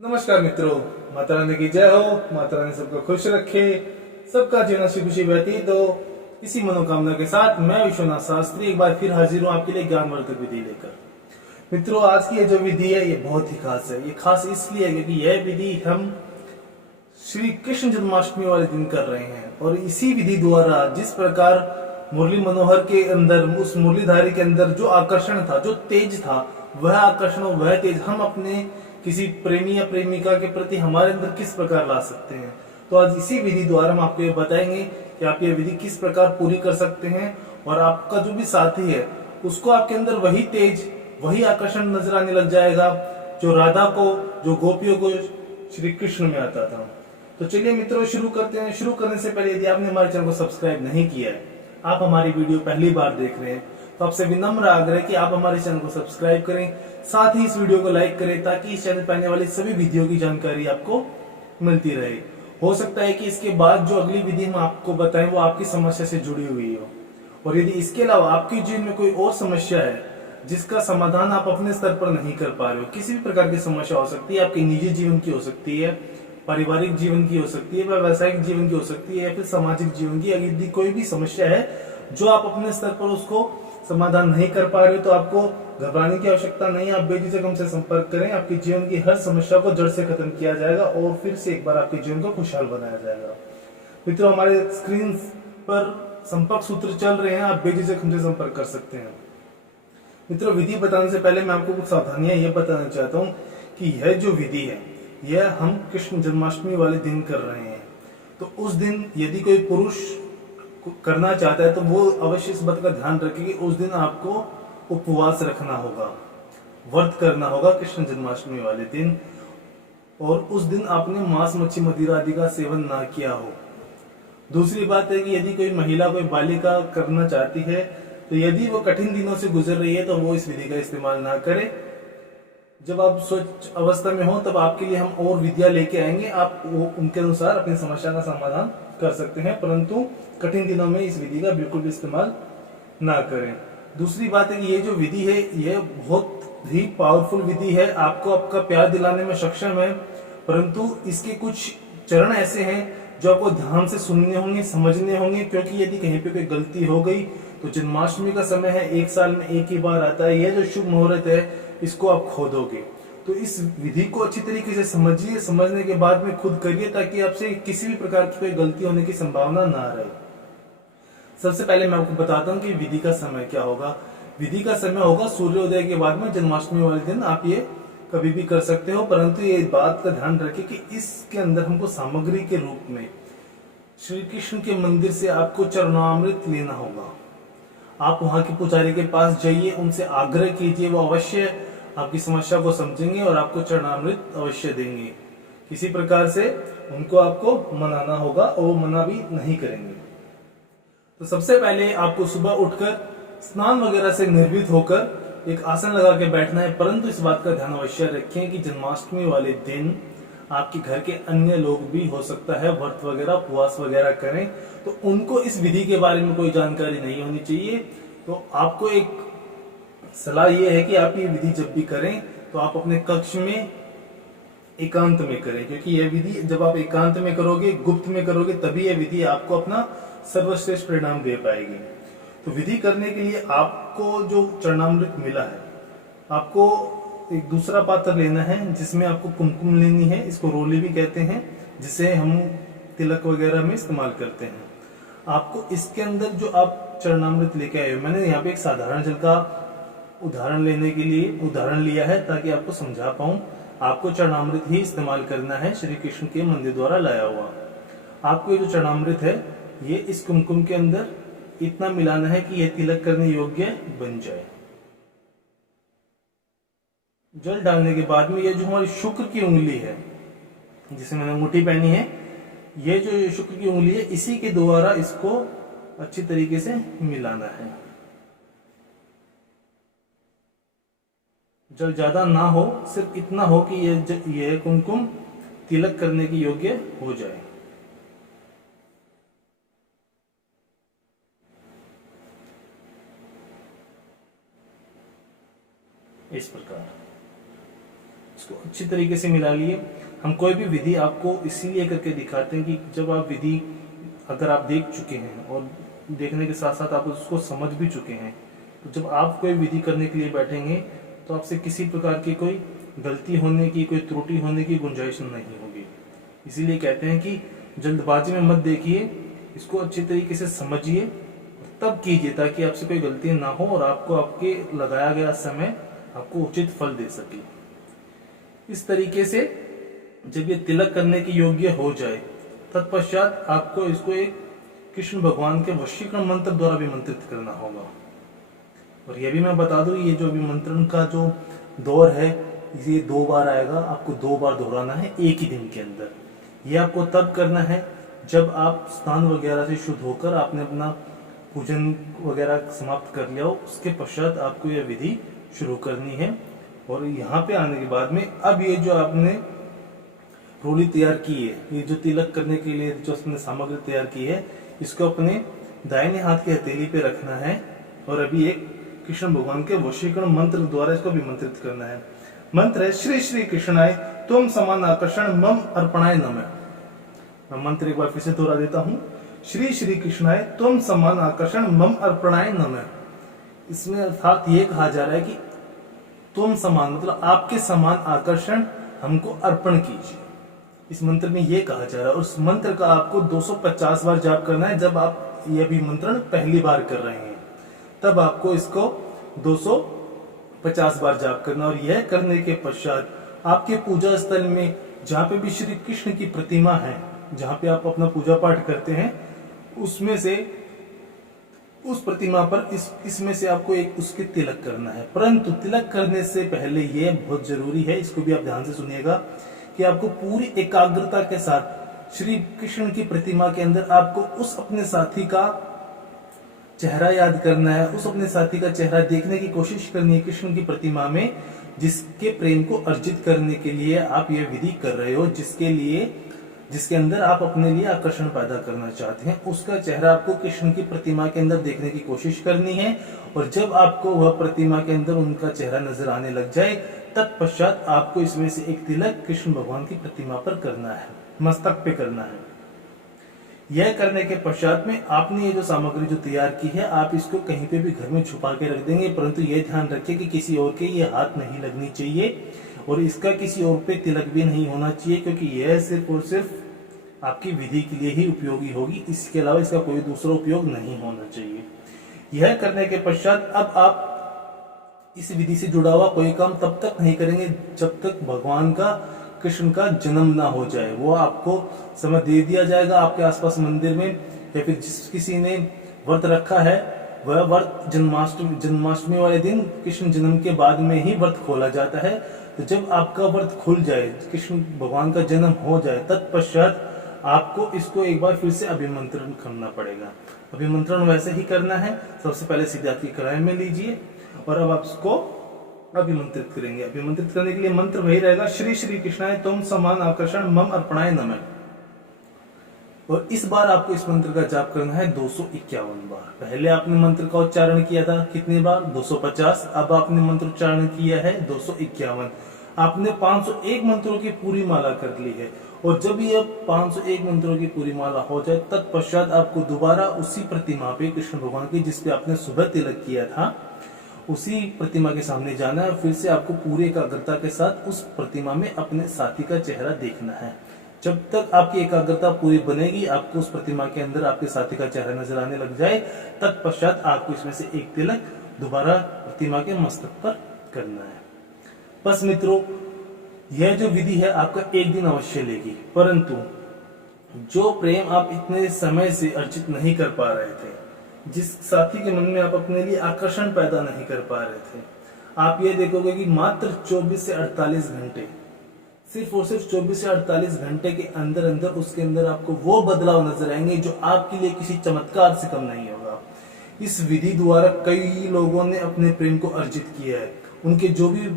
नमस्कार मित्रों, माता रानी की जय हो। माता रानी सबको खुश रखे, सबका जीवन हंसी खुशी व्यतीत हो। इसी मनोकामना के साथ मैं विश्वनाथ शास्त्री एक बार फिर हाजिर हूँ आपके लिए ज्ञानवर्धक विधि लेकर। मित्रों, आज की ये जो विधि है ये बहुत ही खास है। ये खास इसलिए है क्योंकि यह विधि हम श्री कृष्ण जन्माष्टमी वाले दिन कर रहे हैं और इसी विधि द्वारा जिस प्रकार मुरली मनोहर के अंदर, उस मुरलीधारी के अंदर जो आकर्षण था, जो तेज था, वह आकर्षण और वह तेज हम अपने किसी प्रेमी या प्रेमिका के प्रति हमारे अंदर किस प्रकार ला सकते हैं। तो आज इसी विधि द्वारा हम आपको ये बताएंगे कि आप ये विधि किस प्रकार पूरी कर सकते हैं और आपका जो भी साथी है उसको आपके अंदर वही तेज, वही आकर्षण नजर आने लग जाएगा जो राधा को, जो गोपियों को श्री कृष्ण में आता था। तो चलिए मित्रों, शुरू करते हैं। शुरू करने से पहले यदि आपने हमारे चैनल को सब्सक्राइब नहीं किया है, आप हमारी वीडियो पहली बार देख रहे हैं, तो आपसे विनम्र आग्रह कि आप हमारे चैनल को सब्सक्राइब करें, साथ ही इस वीडियो को लाइक करें ताकि इस चैनल पर आने वाली सभी वीडियो की जानकारी आपको मिलती रहे। हो सकता है कि इसके बाद जो अगली विधि हम आपको बताएं वो आपकी समस्या से जुड़ी हुई हो, और यदि इसके अलावा आपके जीवन में कोई और समस्या है जिसका समाधान आप अपने स्तर पर नहीं कर पा रहे हो, किसी भी प्रकार की समस्या हो सकती है, आपके निजी जीवन की हो सकती है, पारिवारिक जीवन की हो सकती है, व्यावसायिक जीवन की हो सकती है, या फिर सामाजिक जीवन की, यदि कोई भी समस्या है जो आप अपने स्तर पर उसको समाधान नहीं कर पा रहे हो, तो आपको घबराने की आवश्यकता नहीं है। आप बेझिझक हमसे संपर्क करें, आपके जीवन की हर समस्या को जड़ से खत्म किया जाएगा और फिर से एक बार आपके जीवन को खुशहाल बनाया जाएगा। मित्रों, हमारे स्क्रीन पर संपर्क सूत्र चल रहे हैं, आप बेझिझक हमसे संपर्क कर सकते हैं। मित्रों, विधि बताने से पहले मैं आपको कुछ सावधानियां ये बताना चाहता हूँ कि यह जो विधि है यह हम कृष्ण जन्माष्टमी वाले दिन कर रहे हैं। तो उस दिन यदि कोई पुरुष करना चाहता है तो वो अवश्य इस बात का ध्यान रखे कि उस दिन आपको उपवास रखना होगा, व्रत करना होगा कृष्ण जन्माष्टमी वाले दिन, और उस दिन आपने मांस, मच्छी, मदिरा आदि का सेवन ना किया हो। दूसरी बात है कि यदि कोई महिला, कोई बालिका करना चाहती है तो यदि वो कठिन दिनों से गुजर रही है तो वो इस विधि का इस्तेमाल ना करे। जब आप स्वच्छ अवस्था में हो तब आपके लिए हम और विधियां लेके आएंगे, आप वो उनके अनुसार अपनी समस्या का समाधान कर सकते हैं, परंतु कठिन दिनों में इस विधि का बिल्कुल भी इस्तेमाल ना करें। दूसरी बात है कि ये जो विधि है ये बहुत ही पावरफुल विधि है, आपको आपका प्यार दिलाने में सक्षम है, परंतु इसके कुछ चरण ऐसे हैं जो आपको ध्यान से सुनने होंगे, समझने होंगे, क्योंकि यदि कहीं पे कोई गलती हो गई तो जन्माष्टमी का समय है, एक साल में एक ही बार आता है, यह जो शुभ मुहूर्त है इसको आप खो दोगे। तो इस विधि को अच्छी तरीके से समझिए, समझने के बाद में खुद करिए ताकि आपसे किसी भी प्रकार की कोई गलती होने की संभावना ना रहे। सबसे पहले मैं आपको बताता हूँ कि विधि का समय क्या होगा। विधि का समय होगा सूर्योदय के बाद में, जन्माष्टमी वाले दिन आप ये कभी भी कर सकते हो, परंतु ये बात का ध्यान रखिए कि इसके अंदर हमको सामग्री के रूप में श्री कृष्ण के मंदिर से आपको चरणामृत लेना होगा। आप वहां के पुजारी के पास जाइए, उनसे आग्रह कीजिए, वो अवश्य आपकी समस्या को समझेंगे और आपको चरणामृत अवश्य देंगे। किसी प्रकार से उनको आपको मनाना होगा और वो मना भी नहीं करेंगे। तो सबसे पहले आपको सुबह उठकर स्नान वगैरह से निर्भीत होकर एक आसन लगा के बैठना है, परंतु इस बात का ध्यान अवश्य रखें कि जन्माष्टमी वाले दिन आपके घर के अन्य लोग भी हो सकता है व्रत वगैरह, उपवास वगैरह करें, तो उनको इस विधि के बारे में कोई जानकारी नहीं होनी चाहिए। तो आपको एक सलाह यह है कि आप ये विधि जब भी करें तो आप अपने कक्ष में एकांत में करें, क्योंकि यह विधि जब आप एकांत में करोगे, गुप्त में करोगे, तभी यह विधि आपको अपना सर्वश्रेष्ठ परिणाम दे पाएगी। तो विधि करने के लिए आपको जो चरणामृत मिला है, आपको एक दूसरा पात्र लेना है जिसमें आपको कुमकुम लेनी है, इसको रोली भी कहते हैं, जिसे हम तिलक वगैरह में इस्तेमाल करते हैं। आपको इसके अंदर जो आप चरणामृत लेके आए हो, मैंने यहाँ पे एक साधारण जल का उदाहरण लेने के लिए उदाहरण लिया है ताकि आपको समझा पाऊं। आपको चरणामृत ही इस्तेमाल करना है, श्री कृष्ण के मंदिर द्वारा लाया हुआ। आपको ये जो चरणामृत है ये इस कुमकुम के अंदर इतना मिलाना है कि यह तिलक करने योग्य बन जाए। जल डालने के बाद में ये जो हमारी शुक्र की उंगली है, जिसे मैंने अंगूठी पहनी है, ये जो शुक्र की उंगली है, इसी के द्वारा इसको अच्छी तरीके से मिलाना है। जल ज्यादा ना हो, सिर्फ इतना हो कि ये कुमकुम तिलक करने की योग्य हो जाए। इस प्रकार इसको अच्छी तरीके से मिला लिए। हम कोई भी विधि आपको इसीलिए करके दिखाते हैं कि जब आप विधि अगर आप देख चुके हैं और देखने के साथ साथ आप उसको समझ भी चुके हैं, तो जब आप कोई विधि करने के लिए बैठेंगे तो आपसे किसी प्रकार की कोई गलती होने की, कोई त्रुटि होने की गुंजाइश नहीं होगी। इसीलिए कहते हैं कि जल्दबाजी में मत देखिए, इसको अच्छी तरीके से समझिए तब कीजिए, ताकि आपसे कोई गलती ना हो और आपको आपके लगाया गया समय आपको उचित फल दे सके। इस तरीके से जब ये तिलक करने के योग्य हो जाए, तत्पश्चात आपको इसको एक कृष्ण भगवान के वशीकरण मंत्र द्वारा विमंत्रित करना होगा। और यह भी मैं बता दूं, ये जो विमंत्रण का जो दौर है ये 2 बार आएगा, आपको 2 बार दोहराना है एक ही दिन के अंदर। ये आपको तब करना है जब आप स्नान वगैरह से शुद्ध होकर आपने अपना पूजन वगैरह समाप्त कर लिया हो, उसके पश्चात आपको यह विधि शुरू करनी है। और यहाँ पे आने के बाद में अब ये जो आपने रोली तैयार की है, ये जो तिलक करने के लिए जो आपने सामग्री तैयार की है, इसको अपने दाहिने हाथ की हथेली पे रखना है और अभी एक कृष्ण भगवान के वशीकरण मंत्र द्वारा इसको विमंत्रित करना है। मंत्र है श्री श्री कृष्णाय त्वं समान आकर्षण मम अर्पणाय नमः। मैं मंत्र एक बार फिर से दोहरा देता हूँ, श्री श्री कृष्णाय त्वं समान आकर्षण मम अर्पणाय नमः। इसमें अर्थात ये कहा जा रहा है कि तुम समान मतलब आपके समान आकर्षण हमको अर्पण कीजिए। इस मंत्र में ये कहा जा रहा है। और उस मंत्र का आपको 250 बार जाप करना है। जब आप ये अभिमंत्रण पहली बार कर रहे हैं तब आपको इसको 250 बार जाप करना। और यह करने के पश्चात आपके पूजा स्थल में जहाँ पे भी श्री कृष्ण की प्रतिमा है, जहाँ पे आप अपना पूजा पाठ करते हैं, उसमें से उस प्रतिमा पर इसमें से आपको एक उसके तिलक करना है। परंतु तिलक करने से पहले यह बहुत जरूरी है, इसको भी आप ध्यान से सुनिएगा, कि आपको पूरी एकाग्रता के साथ श्री कृष्ण की प्रतिमा के अंदर आपको उस अपने साथी का चेहरा याद करना है, उस अपने साथी का चेहरा देखने की कोशिश करनी है कृष्ण की प्रतिमा में, जिसके प्रेम को अर्जित करने के लिए आप यह विधि कर रहे हो, जिसके अंदर आप अपने लिए आकर्षण पैदा करना चाहते हैं, उसका चेहरा आपको कृष्ण की प्रतिमा के अंदर देखने की कोशिश करनी है। और जब आपको वह प्रतिमा के अंदर उनका चेहरा नजर आने लग जाए, तत्पश्चात आपको इसमें से एक तिलक कृष्ण भगवान की प्रतिमा पर करना है, मस्तक पे करना है। यह करने के पश्चात में आपने ये जो सामग्री जो तैयार की है, आप इसको कहीं पे भी घर में छुपा के रख देंगे। परंतु यह ध्यान रखिए कि किसी और के ये हाथ नहीं लगनी चाहिए और इसका किसी और पे तिलक भी नहीं होना चाहिए, क्योंकि यह सिर्फ और सिर्फ आपकी विधि के लिए ही उपयोगी होगी। इसके अलावा इसका कोई दूसरा उपयोग नहीं होना चाहिए। यह करने के पश्चात अब आप इस विधि से जुड़ा हुआ कोई काम तब तक नहीं करेंगे जब तक भगवान का, कृष्ण का जन्म ना हो जाए। वो आपको समय दे दिया जाएगा आपके आसपास मंदिर में, या फिर जिस किसी ने व्रत रखा है वह व्रत जन्माष्टमी वाले दिन कृष्ण जन्म के बाद में ही व्रत खोला जाता है। तो जब आपका व्रत खुल जाए, कृष्ण भगवान का जन्म हो जाए, तत्पश्चात आपको इसको एक बार फिर से अभिमंत्रण करना पड़ेगा। अभिमंत्रण वैसे ही करना है, सबसे पहले सीधे आपकी कढ़ाई में लीजिए और अब आप इसको अभिमंत्रित करेंगे। अभिमंत्रित करने के लिए मंत्र वही रहेगा, श्री श्री कृष्णाय त्वं समान आकर्षण मम अर्पणाय नमः। और इस बार आपको इस मंत्र का जाप करना है 251 बार। पहले आपने मंत्र का उच्चारण किया था कितनी बार? 250। अब आपने मंत्र उच्चारण किया है 251। आपने 501 मंत्रों की पूरी माला कर ली है। और जब ये 501 मंत्रों की पूरी माला हो जाए, तत्पश्चात आपको दोबारा उसी प्रतिमा पे, कृष्ण भगवान की जिसपे आपने सुबह तिलक किया था, उसी प्रतिमा के सामने जाना है। फिर से आपको पूरी एकाग्रता के साथ उस प्रतिमा में अपने साथी का चेहरा देखना है। जब तक आपकी एकाग्रता पूरी बनेगी, आपको उस प्रतिमा के अंदर आपके साथी का चेहरा नजर आने लग जाए, तत्पश्चात आपको इसमें से एक तिलक दोबारा प्रतिमा के मस्तक पर करना है। बस मित्रों, यह जो विधि है आपका एक दिन अवश्य लेगी, परंतु जो प्रेम आप इतने समय से अर्जित नहीं कर पा रहे थे, जिस साथी के मन में आप अपने लिए आकर्षण पैदा नहीं कर पा रहे थे, आप ये देखोगे कि मात्र 24 से 48 घंटे, सिर्फ और सिर्फ 24 से 48 घंटे के अंदर अंदर उसके अंदर आपको वो बदलाव नजर आएंगे जो आपके लिए किसी चमत्कार से कम नहीं होगा। इस विधि द्वारा कई लोगों ने अपने प्रेम को अर्जित किया है। उनके जो भी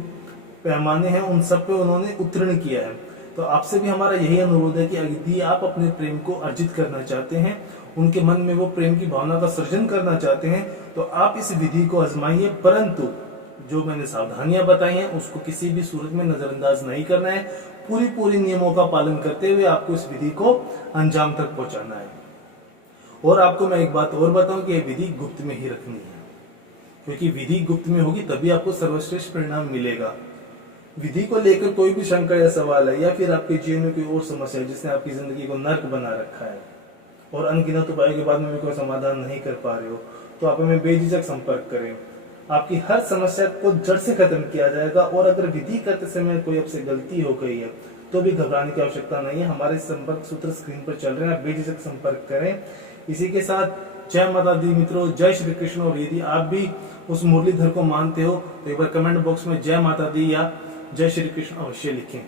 पैमाने हैं उन सब पे उन्होंने उत्तीर्ण किया है। तो आपसे भी हमारा यही अनुरोध है कि यदि आप अपने प्रेम को अर्जित करना चाहते हैं, उनके मन में वो प्रेम की भावना का सृजन करना चाहते हैं, तो आप इस विधि को आजमाइए। परंतु जो मैंने सावधानियां बताई हैं उसको किसी भी सूरत में नजरअंदाज नहीं करना है। पूरी नियमों का पालन करते हुए आपको इस विधि को अंजाम तक पहुंचाना है। और आपको मैं एक बात और बताऊं कि यह विधि गुप्त में ही रखनी है, क्योंकि विधि गुप्त में होगी तभी आपको सर्वश्रेष्ठ परिणाम मिलेगा। विधि को लेकर कोई भी शंका या सवाल है, या फिर आपके जीवन में कोई और समस्या है जिसने आपकी जिंदगी को नर्क बना रखा है और अनगिनत उपायों के बाद में कोई समाधान नहीं कर पा रहे हो, तो आप हमें बेझिझक संपर्क करें। आपकी हर समस्या को जड़ से खत्म किया जाएगा। और अगर विधि करते समय कोई आपसे गलती हो गई है तो भी घबराने की आवश्यकता नहीं है। हमारे संपर्क सूत्र स्क्रीन पर चल रहे हैं, आप बेझिझक संपर्क करें। इसी के साथ जय माता दी मित्रों, जय श्री कृष्ण। और यदि आप भी उस मुरलीधर को मानते हो तो एक बार कमेंट बॉक्स में जय माता दी या जय श्री कृष्ण अवश्य लिखें।